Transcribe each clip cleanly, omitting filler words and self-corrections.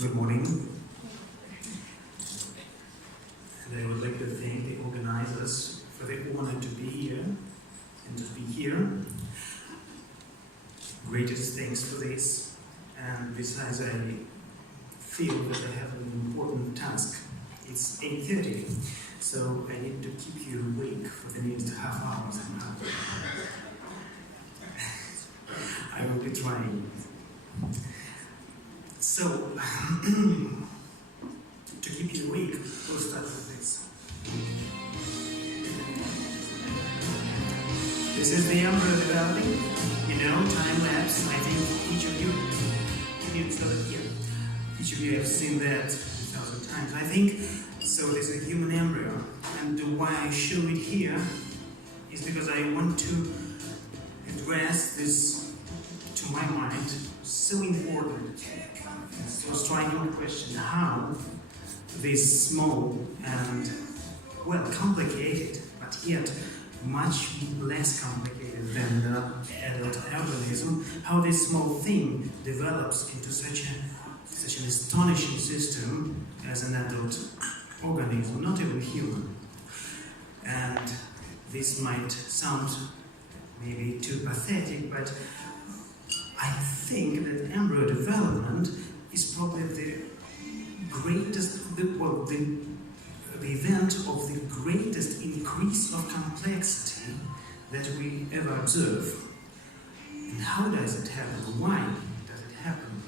Good morning. And I would like to thank the organizers for the honor to be here and to be here. Greatest thanks for this. And besides, I feel that I have an important task. It's 8:30, so I need to keep you awake for the next half hour somehow. I will be trying. So, to keep you awake, we'll start with this. This is the embryo developing, time lapse. I think each of you have seen that 1,000 times. I think, so this is a human embryo. And why I show it here is because I want to address this, to my mind, so important. So striking question, how this small and, complicated, but yet much less complicated than the adult organism, how this small thing develops into such an astonishing system as an adult organism, not even human. And this might sound maybe too pathetic, but I think that embryo development is probably the greatest, the event of the greatest increase of complexity that we ever observe. And how does it happen? Why does it happen?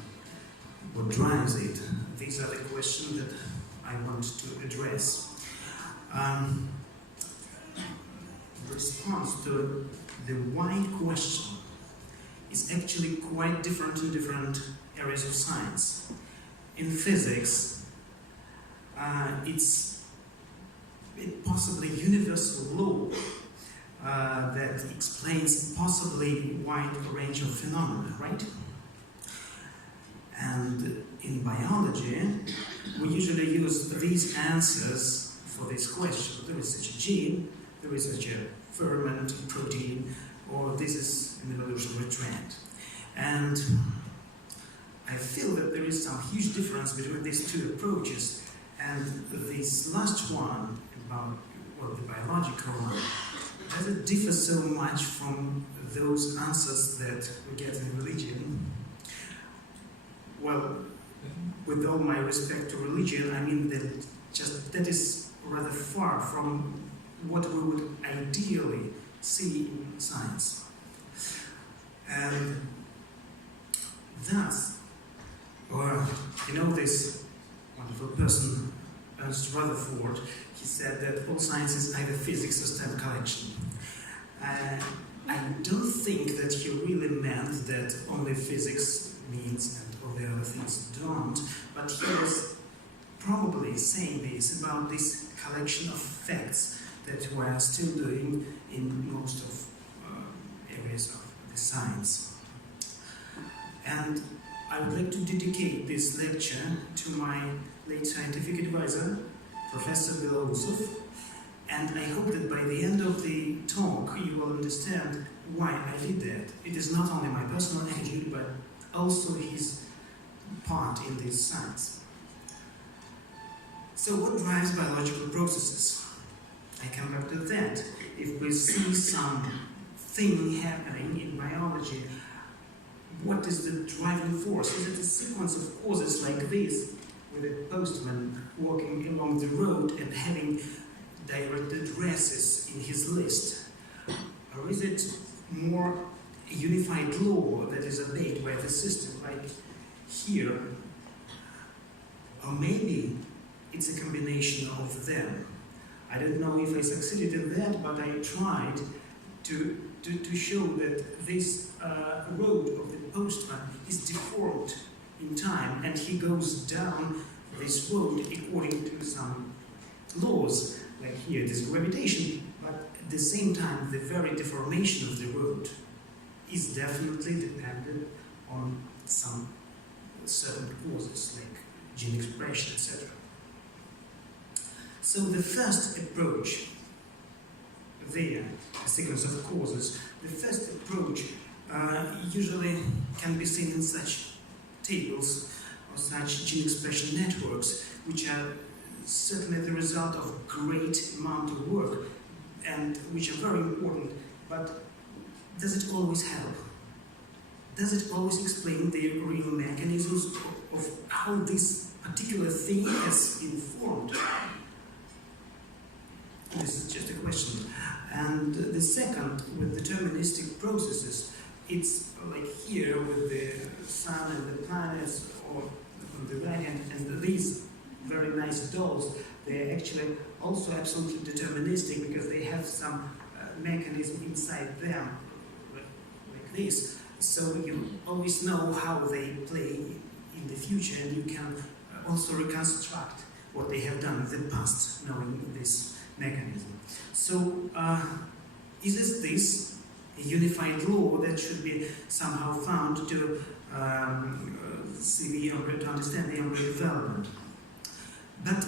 What drives it? These are the questions that I want to address. The response to the why question is actually quite different in different areas of science. In physics, it's possibly universal law that explains possibly wide range of phenomena, right? And in biology, we usually use these answers for this question. There is such a gene, there is such a ferment, protein, or this is an evolutionary trend. And I feel that there is some huge difference between these two approaches, and this last one, about the biological one, doesn't differ so much from those answers that we get in religion. Well, with all my respect to religion, I mean that is rather far from what we would ideally see in science. And thus, this wonderful person, Ernst Rutherford, he said that all science is either physics or stamp collection. I don't think that he really meant that only physics means and all the other things don't, but he was probably saying this about this collection of facts that we are still doing in most of areas of the science. And I would like to dedicate this lecture to my late scientific advisor, Professor Beloussov, and I hope that by the end of the talk you will understand why I did that. It is not only my personal attitude, but also his part in this science. So what drives biological processes? I come back to that. If we see something happening in biology, what is the driving force? Is it a sequence of causes like this, with a postman walking along the road and having direct addresses in his list? Or is it more a unified law that is obeyed by the system, like here? Or maybe it's a combination of them. I don't know if I succeeded in that, but I tried to show that this road of the postman is deformed in time, and he goes down this road according to some laws, like here, this gravitation, but at the same time, the very deformation of the road is definitely dependent on some certain causes, like gene expression, etc. So the first approach there, a sequence of causes, the first approach usually can be seen in such tables or such gene expression networks, which are certainly the result of great amount of work and which are very important. But does it always help? Does it always explain the real mechanisms of how this particular thing has been formed? This is just a question. And the second, with deterministic processes, it's like here with the sun and the planets, or on the right hand, and these very nice dolls, they're actually also absolutely deterministic because they have some mechanism inside them, like this. So you always know how they play in the future, and you can also reconstruct what they have done in the past, knowing this mechanism. So, is this a unified law that should be somehow found to see the embryo, to understand the embryo development? But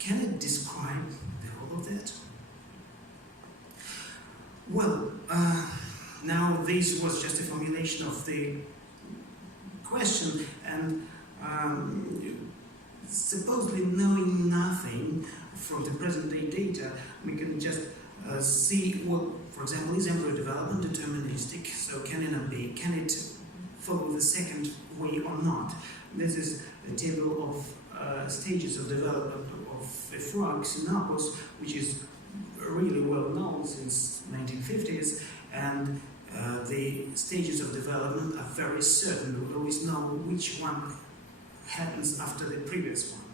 can it describe the whole of that? Well, now this was just a formulation of the question, and supposedly knowing nothing from the present-day data, we can just see what, for example, is embryo development deterministic? So can it follow the second way or not? This is a table of stages of development of a frog, Xenopus, which is really well known since 1950s, and the stages of development are very certain. We always know which one happens after the previous one.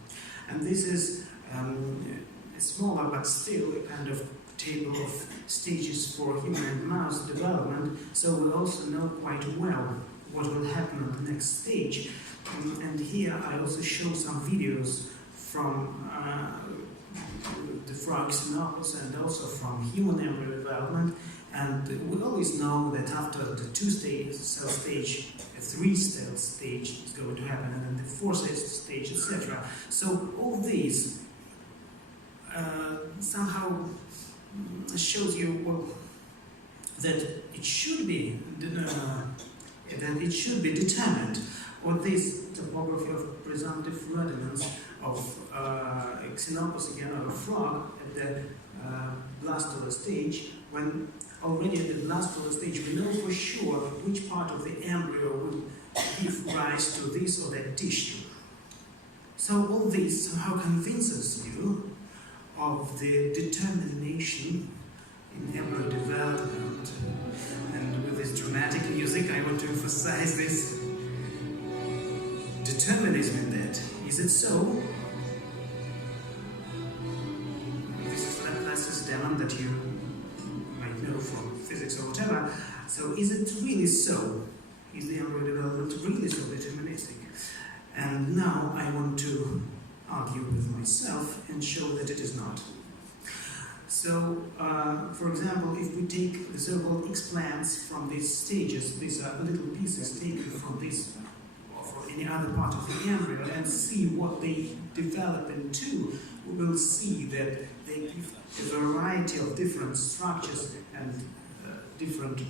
And this is a smaller but still a kind of table of stages for human and mouse development, so we also know quite well what will happen on the next stage. And here I also show some videos from the frog Xenopus and also from human embryo development. And we always know that after the cell stage, a 3-cell stage is going to happen, and then the 4-cell stage, etc. So all these somehow shows you that it should be determined, or this topography of presumptive rudiments of Xenopus again, or a frog at the blastomer stage, when already at the blastomer stage we know for sure which part of the embryo will give rise to this or that tissue. So all this somehow convinces you of the determination in embryo development. And with this dramatic music I want to emphasize this determinism in that. Is it so? This is Laplace's demon that you might know from physics or whatever. So is it really so? Is the embryo development really so deterministic? And now I want to argue with myself and show that it is not. So, for example, if we take the so-called explants from these stages, these are little pieces taken from this or from any other part of the embryo, and see what they develop into, we will see that they give a variety of different structures and different,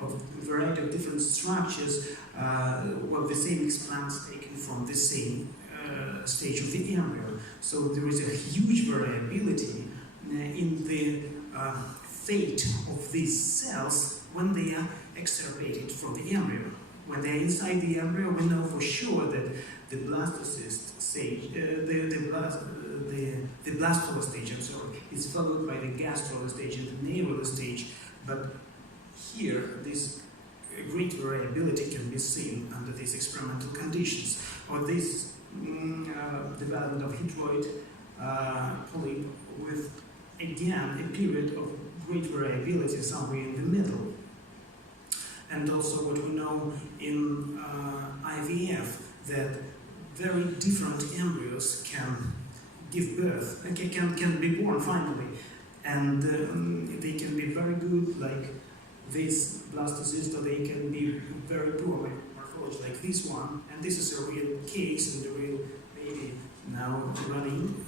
of a variety of different structures, well, the same explants taken from the same stage of the embryo. So there is a huge variability in the fate of these cells when they are extirpated from the embryo. When they are inside the embryo, we know for sure that the blastocyst stage, the blastomer stage, I'm sorry, is followed by the gastrolar stage and the navel stage. But here, this great variability can be seen under these experimental conditions, or this development of hydroid polyp with, again, a period of great variability somewhere in the middle. And also what we know in IVF, that very different embryos can give birth, can be born finally, and they can be very good, like this blastocyst, or they can be very poor, like morphology, like this one. And this is a real case and a real baby now running,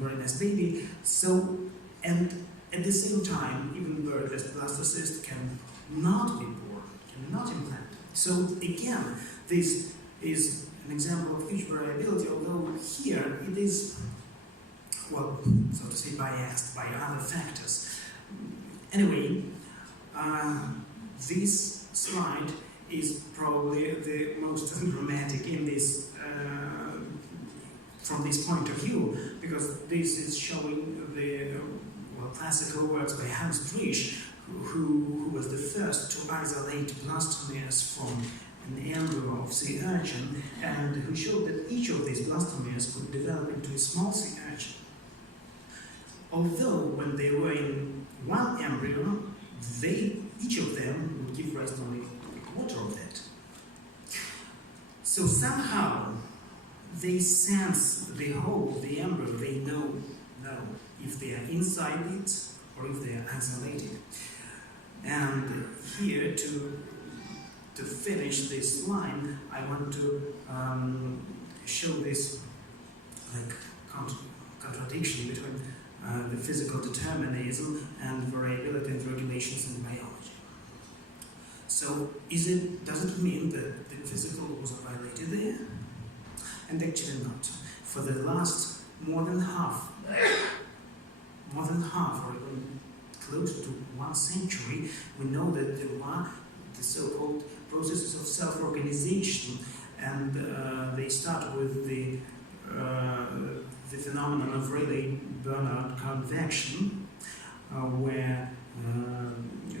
very nice baby. So, and at the same time, even very less blastocyst can not be born, cannot implant. So again, this is an example of huge variability, although here it is, well, so to say, biased by other factors. Anyway, this slide is probably the most dramatic in this, from this point of view, because this is showing the classical works by Hans Driesche, who was the first to isolate blastomeres from an embryo of sea urchin, and who showed that each of these blastomeres could develop into a small sea urchin. Although when they were in one embryo, each of them would give rise to only a quarter of that. So somehow they sense the whole of the embryo. They know if they are inside it or if they are isolated. And here, to finish this line, I want to show this contradiction between the physical determinism and variability and regulations in biology. So, does it mean that the physical was violated there? And actually not. For the last more than half, or even close to 1 century, we know that there were the so-called processes of self-organization, and they start with the phenomenon of Rayleigh-Bernard convection, where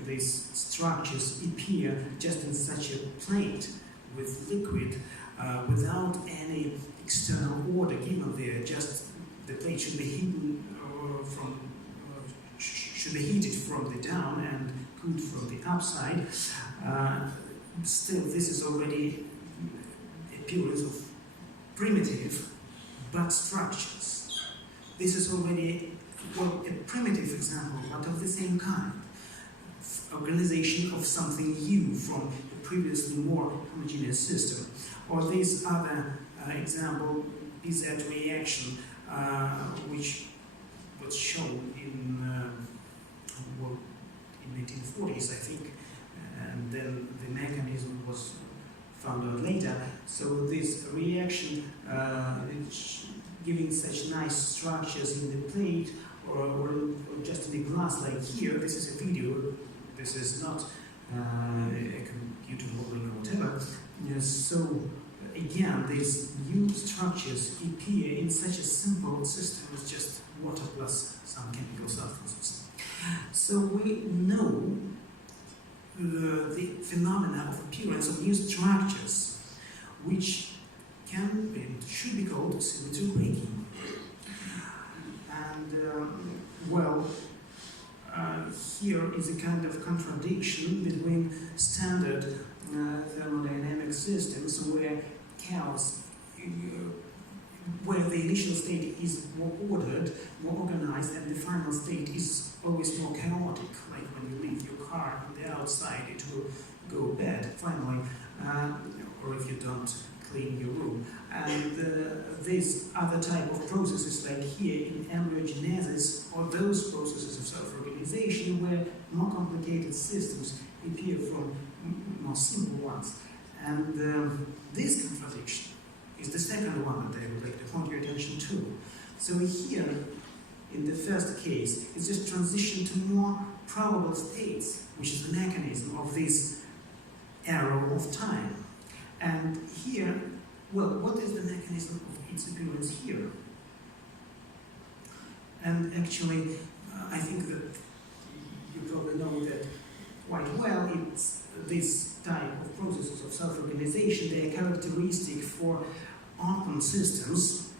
these structures appear just in such a plate with liquid without any external order given there. Just the plate should be hidden should be heated from the down and cooled from the upside. Still, this is already appearance of primitive but structures. This is already a primitive example, but of the same kind. Organization of something new from a previously more homogeneous system. Or this other example, PZ reaction, which was shown in 1940s, I think, and then the mechanism was found out later. So this reaction, giving such nice structures in the plate, or just in the glass, like here. This is a video. This is not a computer modeling or whatever. So again, these new structures appear in such a simple system as just water plus some chemical substances. So we know the phenomena of appearance of new structures, which can be, should be called symmetry breaking. And here is a kind of contradiction between standard thermodynamic systems where chaos, where the initial state is more ordered, more organized, and the final state is always more chaotic, like when you leave your car on the outside, it will go bad finally, or if you don't clean your room. And this other type of processes, like here in embryogenesis, or those processes of self-organization where more complicated systems appear from more simple ones. And this contradiction is the second one that I would like to point your attention to. So here, in the first case, it's just transition to more probable states, which is the mechanism of this arrow of time. And here, well, what is the mechanism of its appearance here? And actually, I think that you probably know that quite well. It's this type of processes of self-organization. They are characteristic for open systems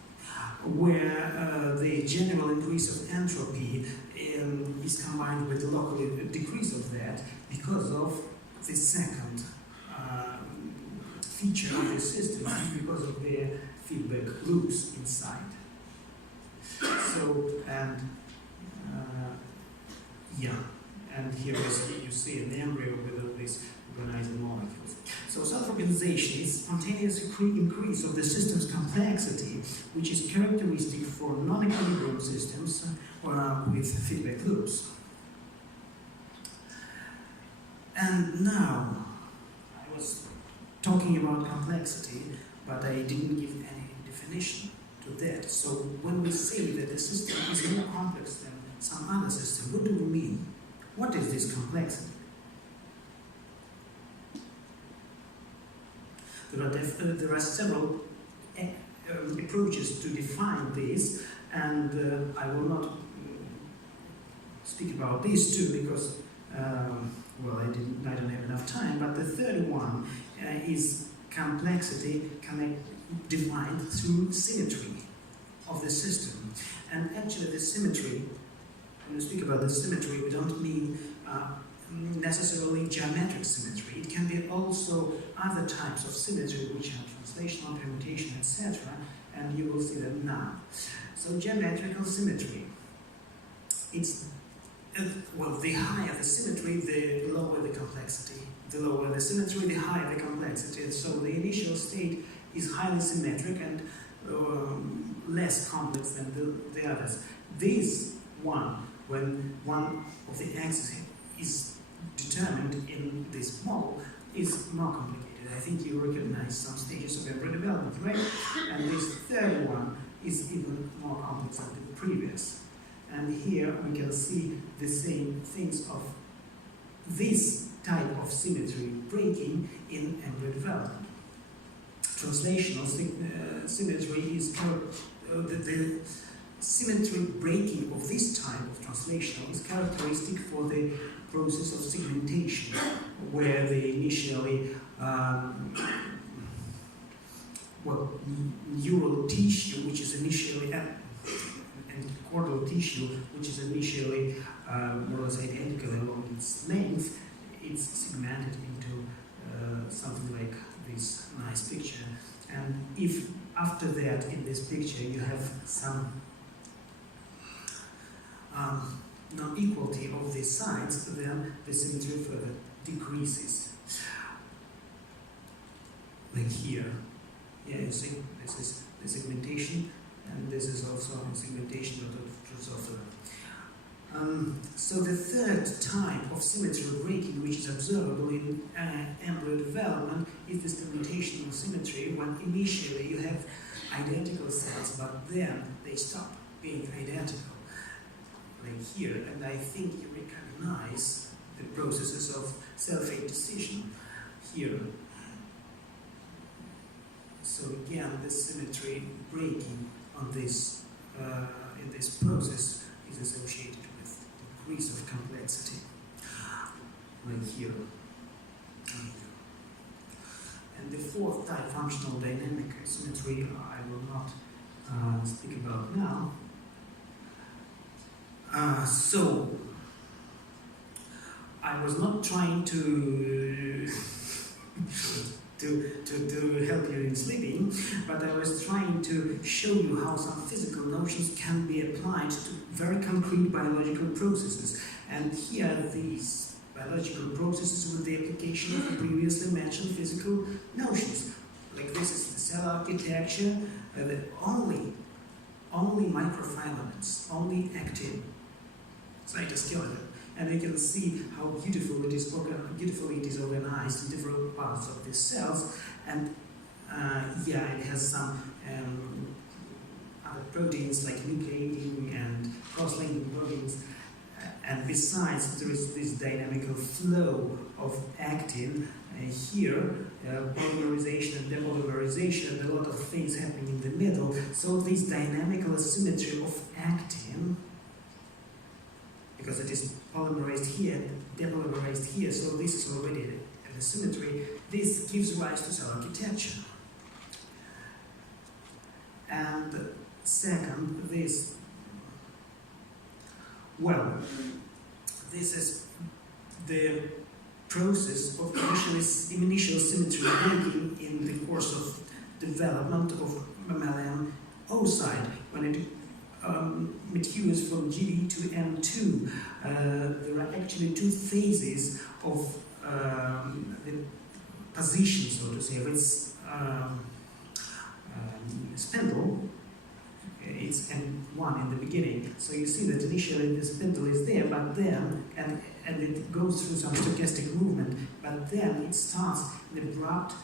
where the general increase of entropy is combined with the local decrease of that because of the second feature of the system, because of their feedback loops inside. So, and and here you see an embryo with all these organizing molecules. So self-organization is spontaneous increase of the system's complexity, which is characteristic for non-equilibrium systems with feedback loops. And now, I was talking about complexity. but I didn't give any definition to that. So when we say that the system is more complex than some other system, what do we mean? What is this complexity? There are several approaches to define this, and I will not speak about these two because, well, I don't have enough time. But the third one is complexity defined through symmetry of the system. And actually, the symmetry, when we speak about the symmetry, we don't mean necessarily geometric symmetry. It can be also other types of symmetry, which are translational, permutation, etc. And you will see them now. So geometrical symmetry, it's, well, the higher the symmetry, the lower the complexity. The lower the symmetry, the higher the complexity. So the initial state is highly symmetric and less complex than the others. This one, when one of the axes is determined in this model, is more complicated. I think you recognize some stages of embryo development, right? And this third one is even more complex than the previous. And here we can see the same things of this type of symmetry breaking in embryo development. Translational symmetry is the symmetry breaking of this type of translational is characteristic for the process of segmentation, where the initially neural tissue, which is initially and caudal tissue, which is initially more or less identical along its length, it's segmented into something like this nice picture. And if after that in this picture you have some non-equality of the sides, then the symmetry further decreases. Like here. Yeah, you see, this is the segmentation, and this is also a segmentation of the Drosophila. So the third type of symmetry breaking, which is observable in embryo development, is the segmentational symmetry, when initially you have identical cells, but then they stop being identical. Like here, and I think you recognize the processes of cell-fate decision here. So again, the symmetry breaking on this in this process is associated with decrease of complexity, like here. And the fourth type, functional dynamic symmetry, I will not speak about now. So, I was not trying to help you in sleeping, but I was trying to show you how some physical notions can be applied to very concrete biological processes. And here are these biological processes with the application of the previously mentioned physical notions. Like this is the cell architecture, only microfilaments, only actin cytoskeleton, and you can see how beautifully it is organized in different parts of the cells. And yeah, it has some other proteins like nucleating and cross-linking proteins. And besides, there is this dynamical flow of actin here, polymerization and depolymerization, and a lot of things happening in the middle. So this dynamical symmetry of actin, because it is polymerized here, depolymerized here, so this is already an asymmetry. This gives rise to cell architecture. And second, this is the process of initial symmetry breaking in the course of development of mammalian oocyte, when it matures from GD to M2. There are actually two phases of the position, so to say, of its spindle. It's M1 in the beginning. So you see that initially the spindle is there, but then, and it goes through some stochastic movement, but then it starts an abrupt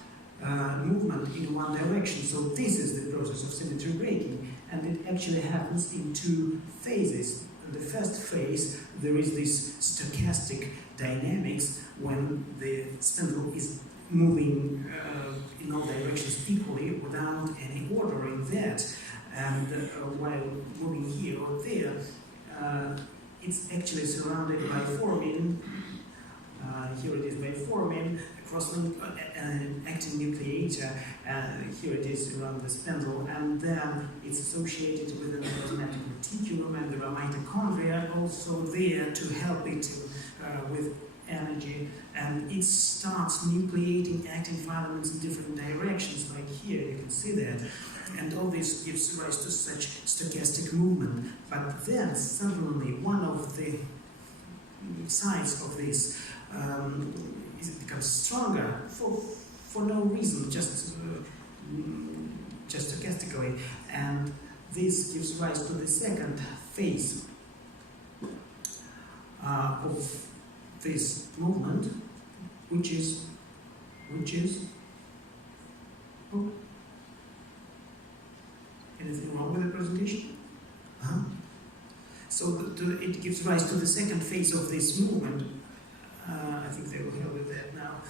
movement in one direction. So this is the process of symmetry breaking, and it actually happens in two phases. In the first phase, there is this stochastic dynamics when the spindle is moving in all directions equally without any order in that. And while moving here or there, it's actually surrounded by foramen. Here it is by foramen, cross-link actin nucleator. Here it is around the spindle, and then it's associated with an plasmatic reticulum, and there are mitochondria also there to help it with energy, and it starts nucleating actin filaments in different directions, like here, you can see that. And all this gives rise to such stochastic movement. But then suddenly one of the sides of this becomes stronger for no reason, just stochastically, and this gives rise to the second phase of this movement, which is oh, anything wrong with the presentation? So it gives rise to the second phase of this movement. I think they will help with that now.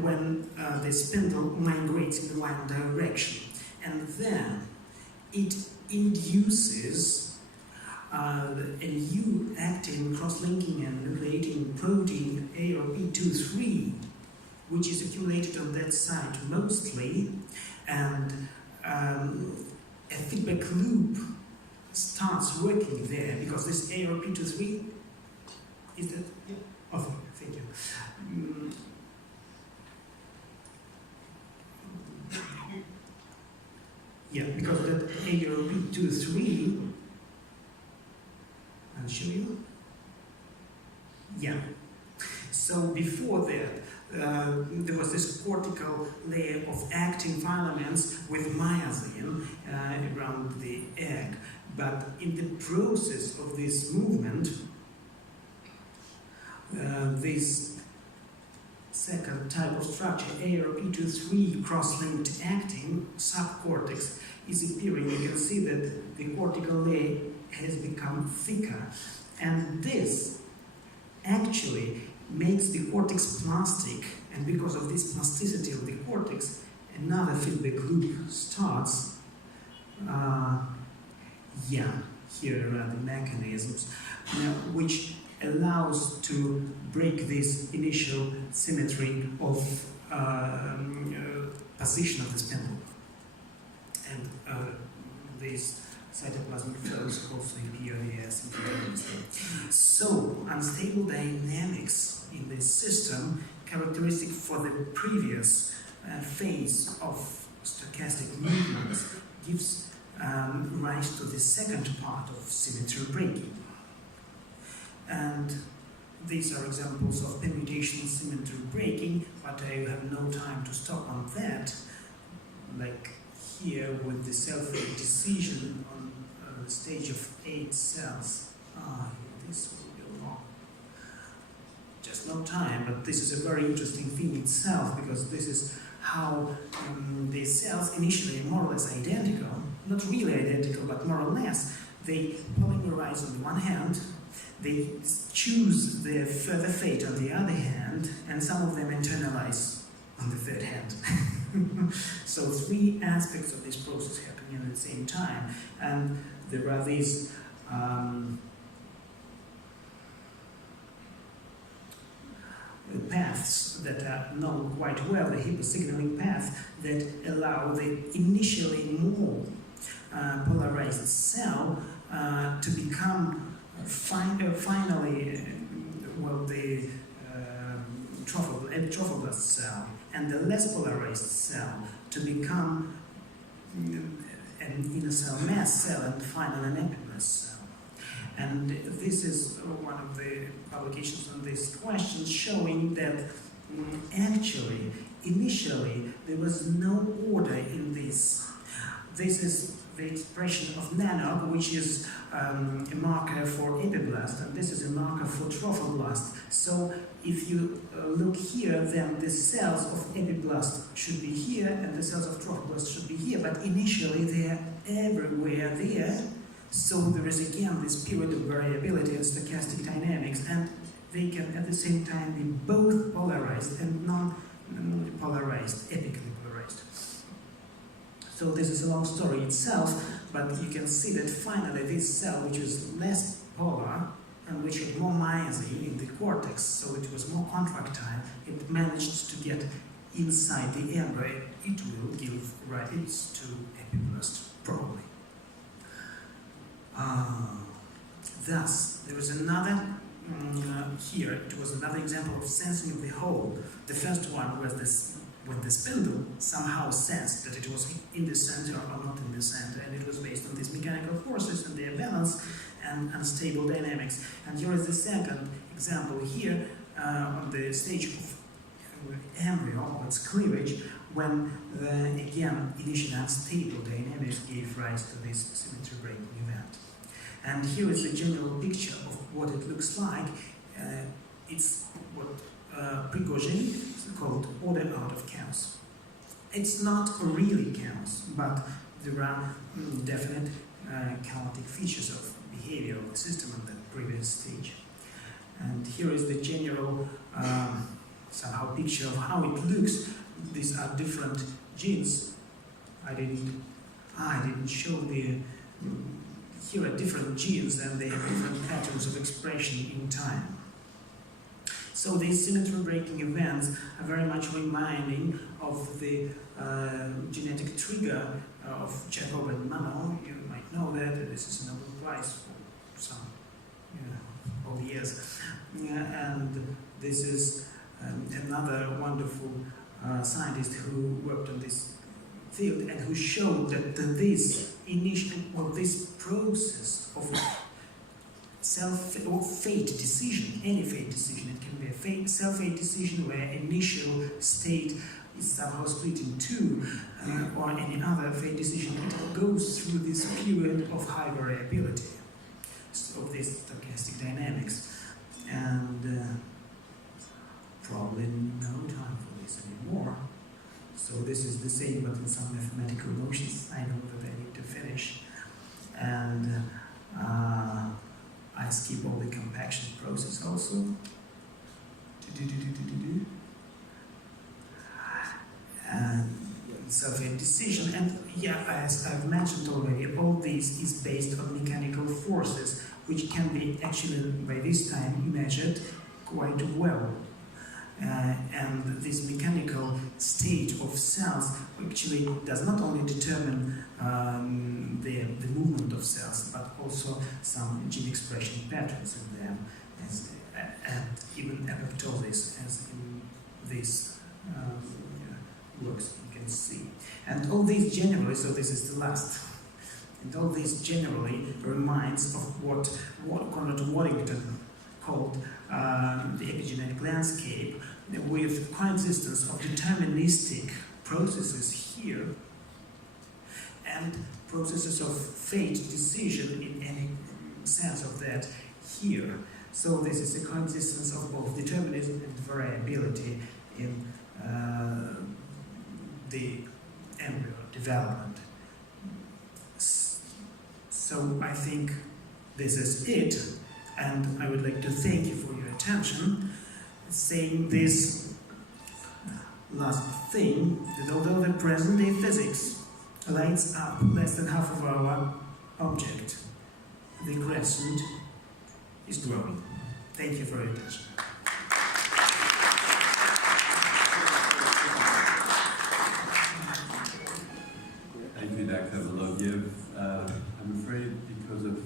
When the spindle migrates in one direction, and then it induces a new actin cross-linking and nucleating protein ARP23, which is accumulated on that side mostly, and a feedback loop starts working there, because this ARP23 is that. Yeah. Oh, thank you. Yeah, because that ARP23, I'll show you. Yeah. So before that, there was this cortical layer of actin filaments with myosin around the egg. But in the process of this movement, this second type of structure, ARP23 cross-linked actin subcortex, is appearing. You can see that the cortical layer has become thicker, and this actually makes the cortex plastic, and because of this plasticity of the cortex, another feedback loop starts. Here are the mechanisms which allows to break this initial symmetry of position of the spindle. And these cytoplasmic flows also appear here simultaneously. So, unstable dynamics in this system, characteristic for the previous phase of stochastic movements, gives rise to the second part of symmetry breaking. And these are examples of permutational symmetry breaking, but I have no time to stop on that. Like here with the self-rate decision on the stage of 8 cells. This will be long. Just no time, but this is a very interesting thing itself, because this is how the cells initially are more or less identical, not really identical, but more or less. They polymerize on the one hand, they choose their further fate on the other hand, and some of them internalize on the third hand. So 3 aspects of this process happening at the same time, and there are these paths that are known quite well, the hypersignaling path that allow the initially more polarized cell to become finally the trophoblast cell, and the less polarized cell to become an inner cell mass cell, and finally an epimass cell. And this is one of the publications on this question, showing that actually, initially, there was no order in this. This is the expression of NANOG, which is a marker for epiblast, and this is a marker for trophoblast. So if you look here, then the cells of epiblast should be here, and the cells of trophoblast should be here, but initially they are everywhere there. So there is again this period of variability in stochastic dynamics, and they can at the same time be both polarized and non-polarized, epically polarized. So this is a long story itself, but you can see that finally this cell, which is less polar and which had more myosin in the cortex, so it was more contractile, it managed to get inside the embryo. It will give rise to epiblast, probably. Thus, there is another, here, it was another example of sensing of the whole. The first one was this, when the spindle somehow sensed that it was in the center or not in the center, and it was based on these mechanical forces and their balance and unstable dynamics. And here is the second example here on the stage of embryo, or its cleavage, when the, again, initially unstable dynamics gave rise to this symmetry breaking event. And here is the general picture of what it looks like. It's what Prigozhin called order out of chaos. It's not really chaos, but there are definite chaotic features of behavior of the system at the previous stage. And here is the general somehow picture of how it looks. These are different genes. I didn't show the. Here are different genes, and they have different patterns of expression in time. So these symmetry breaking events are very much reminding of the genetic trigger of Chekhov and Mano. You might know that this is a Nobel Prize for some old years. And this is another wonderful scientist who worked on this field and who showed that this process of fate decision, any fate decision, it can be a self-fate decision where initial state is somehow split in two, or any other fate decision, it goes through this period of high variability of this stochastic dynamics. And probably no time for this anymore. So this is the same, but in some mathematical motions. I know that I need to finish. And I skip all the compaction process also. And self-fate decision. And yeah, as I've mentioned already, all this is based on mechanical forces, which can be actually, by this time, measured quite well. And this mechanical state of cells actually does not only determine the movement of cells, but also some gene expression patterns in them, and even apoptosis, as in this works you can see. And all these generally, so this is the last, and all this generally reminds of what Conrad Waddington called the epigenetic landscape, with coexistence of deterministic processes here and processes of fate decision in any sense of that here. So this is a coexistence of both determinism and variability in the embryo development. So I think this is it. And I would like to thank you for your attention, saying this last thing, that although the present-day physics lights up less than half of our object, the crescent is growing. Thank you for your attention. Thank you, Dr. Volodyaev. I'm afraid because of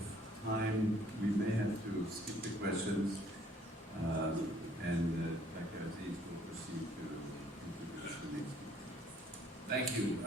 time, we may have to skip the questions, and Dr. Aziz will proceed to introduce the next speaker. Thank you.